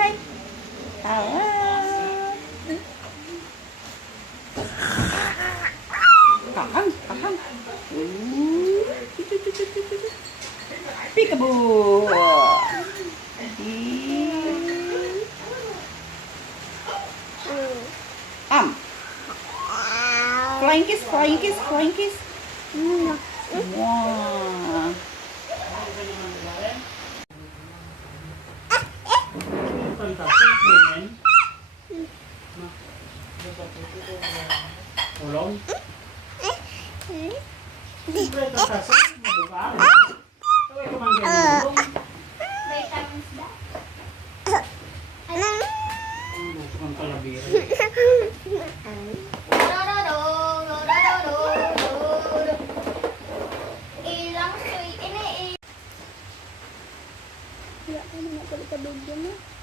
hi. Hello. Kakang, kakang. Ooh. Peekaboo. Um, Am. Flying kiss, flying kiss, flying kiss. Wow. Mm. Ulong? Siyempre, ito kasi, mabuka. Kaya kumangkin ng ulong. Vitamins ba? Ano, kung kalabira. Ilang suy ini Wala ka naman pala sa video mo.